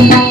thank you